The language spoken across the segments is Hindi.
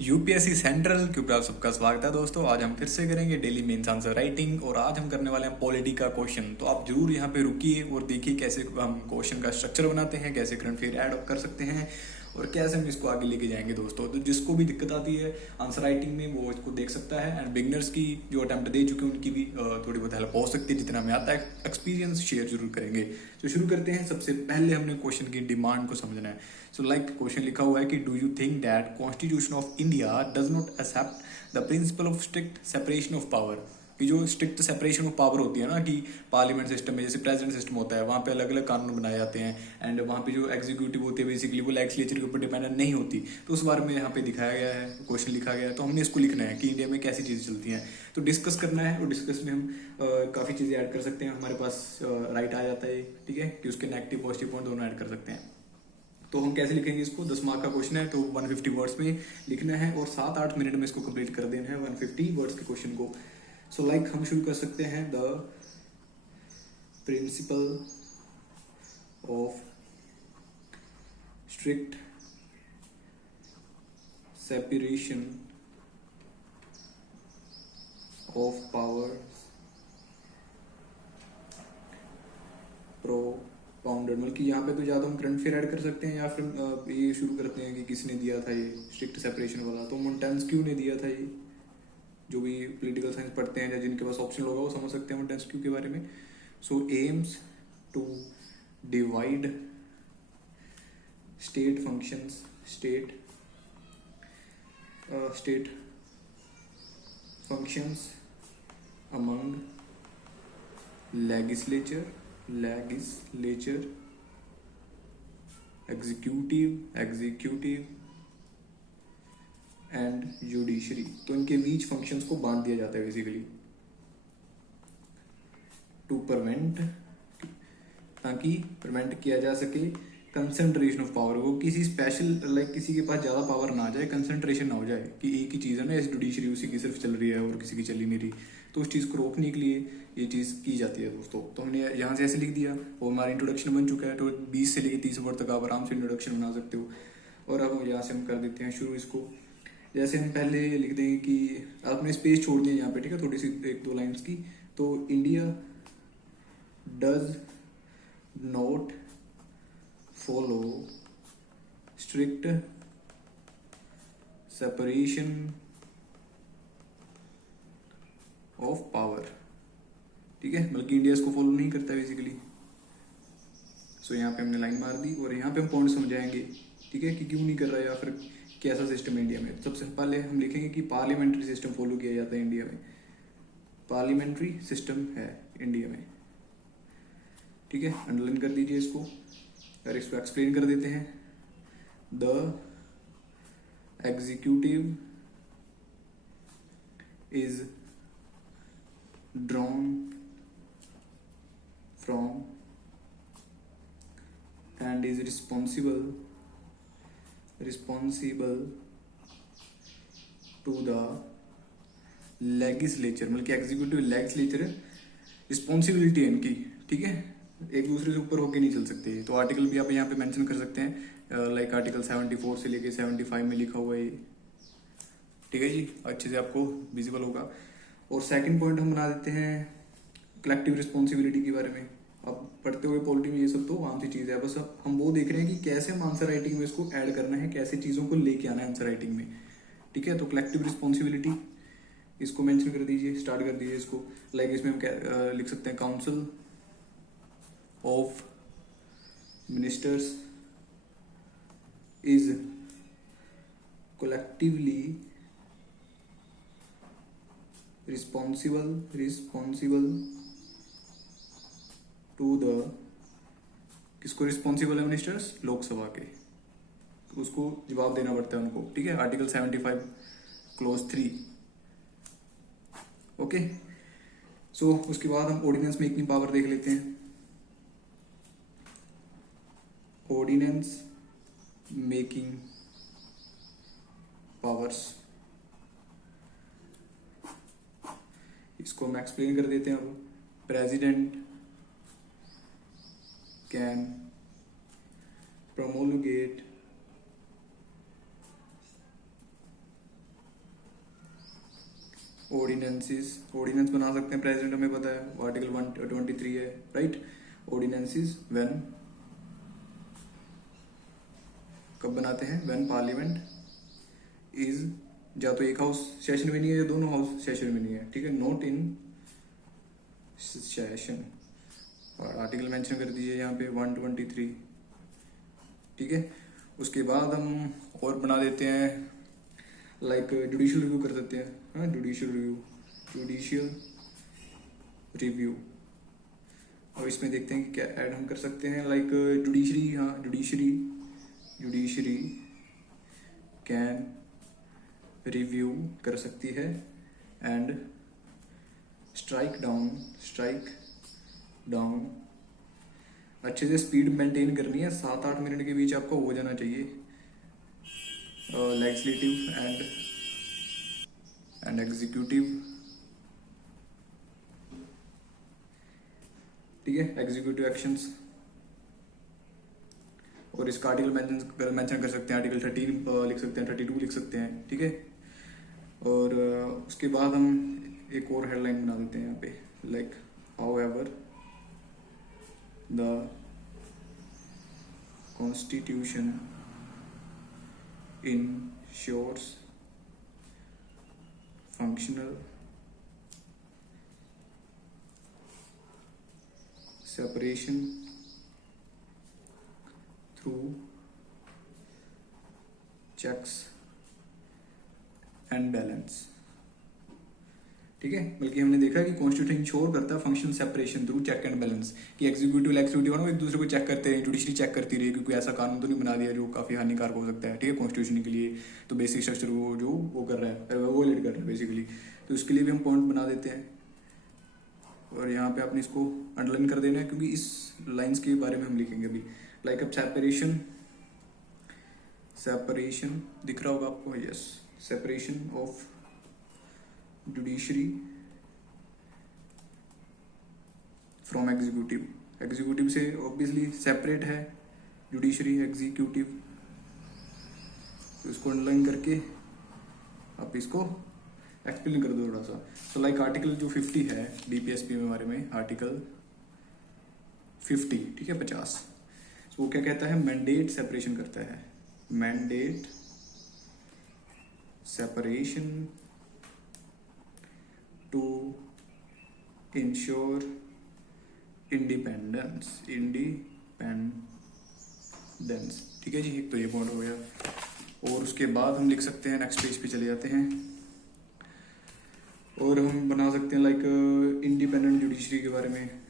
यूपीएससी सेंट्रल के ऊपर आप सबका स्वागत है दोस्तों। आज हम फिर से करेंगे डेली मेंस आंसर राइटिंग और आज हम करने वाले हैं पॉलिटी का क्वेश्चन। तो आप जरूर यहाँ पे रुकिए और देखिए कैसे हम क्वेश्चन का स्ट्रक्चर बनाते हैं, कैसे करंट अफेयर ऐड कर सकते हैं और कैसे हम इसको आगे लेके जाएंगे दोस्तों। तो जिसको भी दिक्कत आती है आंसर राइटिंग में वो इसको देख सकता है, एंड बिगनर्स की जो अटेम्प्ट दे चुके हैं उनकी भी थोड़ी बहुत हेल्प हो सकती है। जितना हमें आता है एक्सपीरियंस शेयर जरूर करेंगे। तो शुरू करते हैं। सबसे पहले हमने क्वेश्चन की डिमांड को समझना है। सो लाइक क्वेश्चन लिखा हुआ है कि do you think that constitution of India does not accept the principle of strict separation of power. कि जो स्ट्रिक्ट सेपरेशन ऑफ पावर होती है ना, कि पार्लियामेंट सिस्टम में जैसे प्रेसिडेंट सिस्टम होता है वहाँ पे अलग अलग कानून बनाए जाते हैं, एंड वहाँ पे जो एग्जीक्यूटिव होती है बेसिकली वो लेजिस्लेचर के ऊपर डिपेंडेंट नहीं होती। तो उस बारे में यहाँ पे दिखाया गया है, क्वेश्चन लिखा गया है। तो हमने इसको लिखना है कि इंडिया में कैसी चीज़ें चलती हैं। तो डिस्कस करना है और डिस्कस में हम काफ़ी चीज़ें ऐड कर सकते हैं। हमारे पास राइट आ जाता है, ठीक है, कि उसके नेगेटिव पॉजिटिव पॉइंट दोनों ऐड कर सकते हैं। तो हम कैसे लिखेंगे इसको, 10 मार्क का क्वेश्चन है तो 150 वर्ड्स में लिखना है और 7-8 मिनट में इसको कंप्लीट कर देना है 150 वर्ड्स के क्वेश्चन को। सो लाइक हम शुरू कर सकते हैं। The principle of strict separation of power propounded, मतलब कि यहाँ पे तो ज़्यादा हम करंट अफेयर ऐड कर सकते हैं या फिर ये शुरू करते हैं कि किसने दिया था ये स्ट्रिक्ट सेपरेशन वाला। तो मोंटेस्क्यू ने दिया था ये। जो भी पॉलिटिकल साइंस पढ़ते हैं या जिनके पास ऑप्शन होगा वो समझ सकते हैं मोंटेस्क्यू के बारे में। So aims to divide state functions state functions among legislature executive and judiciary. तो इनके बीच फंक्शंस को बांध दिया जाता है बेसिकली टू प्रिवेंट, ताकि प्रिवेंट किया जा सके कंसंट्रेशन ऑफ पावर। वो किसी स्पेशल लाइक किसी के पास ज़्यादा पावर ना आ जाए, कंसंट्रेशन ना हो जाए कि एक ही चीज़ है ना, जैसे जुडिशरी उसी की सिर्फ चल रही है और किसी की चल ही नहीं रही। तो उस चीज़ को रोकने के लिए ये चीज़ की जाती है दोस्तों। तो हमने यहाँ से ऐसे लिख दिया और हमारा इंट्रोडक्शन बन चुका है। तो 20 से लेकर 30 वर्ड तक आप आराम से इंट्रोडक्शन बना सकते हो। और अब यहाँ से हम कर देते हैं शुरू इसको। जैसे हम पहले लिख देंगे कि आपने स्पेस छोड़ दिया यहाँ पे, ठीक है, थोड़ी सी 1-2 लाइन्स की। तो India does not follow strict separation of power, ठीक है, बल्कि इंडिया इसको फॉलो नहीं करता बेसिकली। सो यहाँ पे हमने लाइन मार दी और यहाँ पे हम पॉइंट समझाएंगे, ठीक है, कि क्यों नहीं कर रहा है या फिर कैसा सिस्टम है इंडिया में। तो सबसे पहले हम लिखेंगे कि पार्लियामेंट्री सिस्टम फॉलो किया जाता है इंडिया में। पार्लियामेंट्री सिस्टम है इंडिया में, ठीक है, अंडरलाइन कर दीजिए इसको। और इसको एक्सप्लेन कर देते हैं। The executive is drawn from and is responsible to the legislature, मतलब कि एग्जीक्यूटिव लेजिस्लेचर रिस्पॉन्सिबिलिटी है इनकी, ठीक है, एक दूसरे से ऊपर होके नहीं चल सकते। तो आर्टिकल भी आप यहाँ पे मेंशन कर सकते हैं, लाइक आर्टिकल 74 से लेके 75 में लिखा हुआ है ये, ठीक है जी, अच्छे से आपको विजिबल होगा। और सेकंड पॉइंट हम बना देते हैं कलेक्टिव रिस्पॉन्सिबिलिटी के बारे में। अब पढ़ते हुए पॉलिटी में ये सब तो आम सी चीज़ है, बस अब हम वो देख रहे हैं कि कैसे हम आंसर राइटिंग में इसको ऐड करना है, कैसे चीज़ों को लेके आना है आंसर राइटिंग में, ठीक है। तो कलेक्टिव रिस्पॉन्सिबिलिटी इसको मेंशन कर दीजिए, स्टार्ट कर दीजिए इसको। लाइक इसमें हम लिख सकते हैं council of ministers is collectively responsible to the, किसको रिस्पॉन्सिबल है मिनिस्टर्स, लोकसभा के, तो उसको जवाब देना पड़ता है उनको, ठीक है, आर्टिकल 75 क्लॉज 3, ओके। सो उसके बाद हम ऑर्डिनेंस मेकिंग पावर देख लेते हैं। ऑर्डिनेंस मेकिंग पावर्स, इसको हम एक्सप्लेन कर देते हैं। अब president can promulgate ordinances, ordinance बना सकते हैं प्रेसिडेंट, हमें पता है आर्टिकल 123 है, राइट। ऑर्डिनेंसेस व्हेन, कब बनाते हैं, व्हेन पार्लियामेंट इज, या तो एक हाउस सेशन में नहीं है या दोनों हाउस सेशन में नहीं है, ठीक है, नॉट इन सेशन, और आर्टिकल मेंशन कर दीजिए यहाँ पे 123, ठीक है। उसके बाद हम और बना देते हैं लाइक जुडिशियल रिव्यू कर सकते हैं, हाँ जुडिशियल रिव्यू, जुडिशियल रिव्यू। और इसमें देखते हैं कि क्या ऐड हम कर सकते हैं, लाइक जुडिशरी, हाँ जुडिशरी, जुडिशरी कैन रिव्यू कर सकती है एंड स्ट्राइक डाउन, अच्छे से स्पीड मेंटेन करनी है, 7-8 मिनट के बीच आपको हो जाना चाहिए, लेजिस्लेटिव एंड एग्जीक्यूटिव, ठीक है, एग्जीक्यूटिव एक्शंस। और इसका आर्टिकल मेंशन कर सकते हैं, आर्टिकल 13 लिख सकते हैं, 32 लिख सकते हैं, ठीक है। और उसके बाद हम एक और हेडलाइन बना देते हैं यहाँ पे, like however the constitution ensures functional separation through checks and balance, ठीक है। बल्कि हमने देखा कि कॉन्स्टिट्यूशन इंश्योर करता है function separation through check and balance, कि एग्जीक्यूटिव ना एक दूसरे को चेक करते रहे, जुडिशरी चेक करती रही, क्योंकि ऐसा कानून तो नहीं बना दिया जो काफी हानिकारक हो सकता है, ठीक है, कॉन्स्टिट्यूशन के लिए। तो बेसिक स्ट्रक्चर वो कर रहा है, वो लीड कर रहा है बेसिकली, तो उसके लिए भी हम पॉइंट बना देते हैं। और यहाँ पे आपने इसको अंडरलाइन कर देना है, क्योंकि इस लाइन्स के बारे में हम लिखेंगे अभी, लाइक अब सेपरेशन दिख रहा होगा आपको, yes, separation of judiciary from executive से ऑब्वियसली सेपरेट है जुडिशरी, एग्जीक्यूटिव, तो इसको अंडरलाइन करके आप इसको एक्सप्लेन कर दो थोड़ा सा। सो लाइक आर्टिकल जो 50 है डीपीएसपी में बारे में, आर्टिकल 50, ठीक है, 50, तो वो क्या कहता है, मैंडेट सेपरेशन करता है, mandate separation to ensure independence, ठीक है जी, एक तो ये पॉइंट हो गया। और उसके बाद हम लिख सकते हैं, नेक्स्ट पेज पे चले जाते हैं, और हम बना सकते हैं लाइक इंडिपेंडेंट जुडिशरी के बारे में,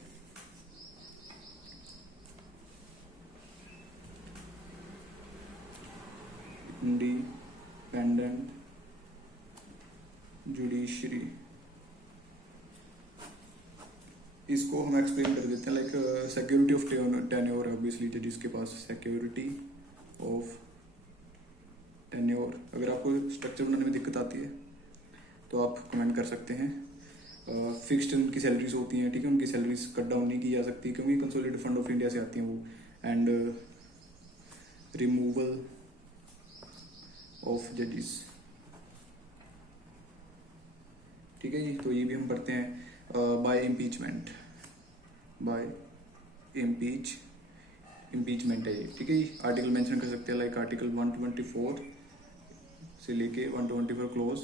इंडिपेंडेंट जुडिशरी, इसको हम एक्सप्लेन कर देते हैं लाइक सिक्योरिटी ऑफ टेन्योर है ऑब्वियसली, जजेस के पास सिक्योरिटी ऑफ टेन्योर। अगर आपको स्ट्रक्चर बनाने में दिक्कत आती है तो आप कमेंट कर सकते हैं। फिक्स्ड उनकी सैलरीज होती हैं, ठीक है, उनकी सैलरीज कट डाउन नहीं की जा सकती, क्योंकि कंसोलिडेटेड फंड ऑफ इंडिया से आती हैं वो, एंड रिमूवल ऑफ जजेस, ठीक है जी। तो ये भी हम पढ़ते हैं, बाय इम्पीचमेंट है ये, ठीक है जी। आर्टिकल मेंशन कर सकते हैं लाइक आर्टिकल 124 से लेके 124 क्लोज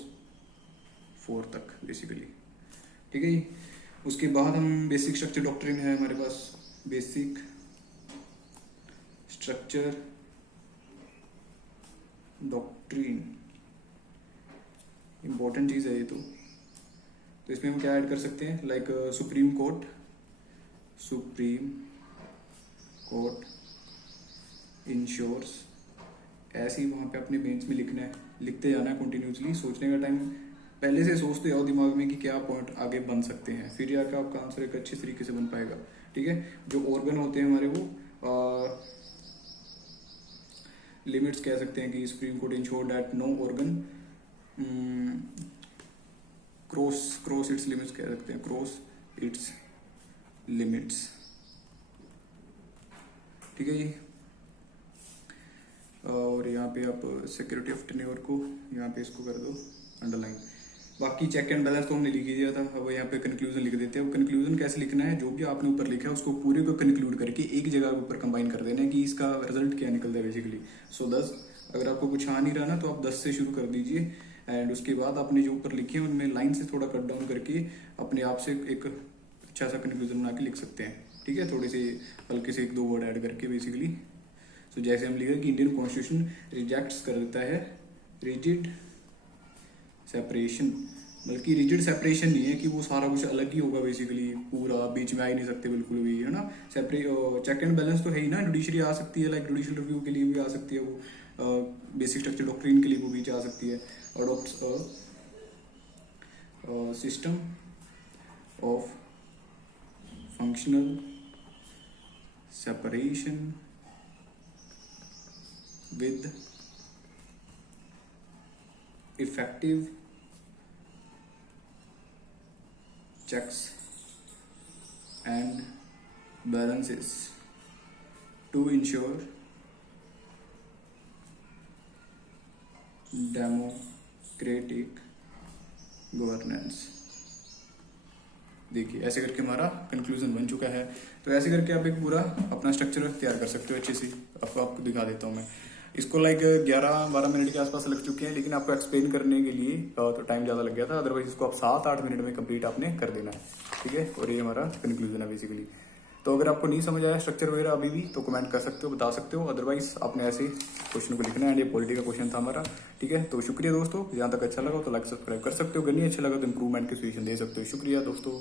4 तक बेसिकली, ठीक है जी। उसके बाद हम बेसिक स्ट्रक्चर डॉक्ट्रिन है हमारे पास, बेसिक स्ट्रक्चर डॉक्ट्रिन, इंपॉर्टेंट चीज़ है ये तो इसमें हम क्या ऐड कर सकते हैं, लाइक सुप्रीम कोर्ट इंश्योर्स, ऐसे ही वहाँ पे अपने बेंच में लिखना है, लिखते जाना है कंटिन्यूसली, सोचने का टाइम पहले से सोचते जाओ दिमाग में कि क्या पॉइंट आगे बन सकते हैं, फिर जाकर आपका आंसर एक अच्छे तरीके से बन पाएगा, ठीक है। जो ऑर्गन होते हैं हमारे वो लिमिट्स कह सकते हैं कि supreme court ensure that no organ cross its limits कह सकते हैं, क्रॉस इट्स लिमिट्स, ठीक है जी। और यहाँ पे आप सिक्योरिटी ऑफ टेन्योर को यहाँ पे इसको कर दो अंडरलाइन, बाकी चेक एंड बैलेंस तो हमने लिख ही दिया था। अब यहाँ पे कंक्लूजन लिख देते हैं। वो कंक्लूजन कैसे लिखना है, जो भी आपने ऊपर लिखा है उसको पूरे को कंक्लूड करके एक जगह के ऊपर कंबाइन कर देना है कि इसका रिजल्ट क्या निकलता है बेसिकली। सो 10, अगर आपको कुछ आ नहीं रहा ना तो आप 10 से शुरू कर दीजिए। एंड उसके बाद आपने जो ऊपर लिखे हैं उनमें लाइन से थोड़ा कट डाउन करके अपने आप से एक अच्छा सा कंक्लूजन बना के लिख सकते हैं। ठीक है, थोड़े से हल्के से 1-2 वर्ड ऐड करके बेसिकली। सो जैसे हम लिखे कि इंडियन कॉन्स्टिट्यूशन रिजेक्ट्स कर देता है रिजिड सेपरेशन, बल्कि रिजिड सेपरेशन नहीं है कि वो सारा कुछ अलग ही होगा बेसिकली, पूरा बीच में आ ही नहीं सकते बिल्कुल भी, है ना। चेक एंड बैलेंस तो है ही ना, जुडिशरी आ सकती है, लाइक जुडिशियल रिव्यू के लिए भी आ सकती है वो, बेसिक स्ट्रक्चर डॉक्ट्रिन के लिए वो भी जा सकती है। Adopts a system of functional separation with effective checks and balances to ensure democratic governance। देखिए ऐसे करके हमारा कंक्लूजन बन चुका है। तो ऐसे करके आप एक पूरा अपना स्ट्रक्चर तैयार कर सकते हो अच्छे से। आपको दिखा देता हूँ मैं इसको। लाइक 11-12 मिनट के आसपास लग चुके हैं, लेकिन आपको एक्सप्लेन करने के लिए तो टाइम ज़्यादा लग गया था। अदरवाइज इसको आप 7-8 मिनट में कंप्लीट आपने कर देना है। ठीक है, और ये हमारा कंक्लूजन है बेसिकली। तो अगर आपको नहीं समझ आया स्ट्रक्चर वगैरह अभी भी तो कमेंट कर सकते हो, बता सकते हो। अदरवाइज आपने ऐसे क्वेश्चन को लिखना है। ये पॉलिटी का क्वेश्चन था हमारा। ठीक है, तो शुक्रिया दोस्तों। जहाँ तक अच्छा लगा तो लाइक सब्सक्राइब कर सकते हो, अगर नहीं अच्छा लगा तो इंप्रूवमेंट की सजेशन दे सकते हो। शुक्रिया दोस्तों।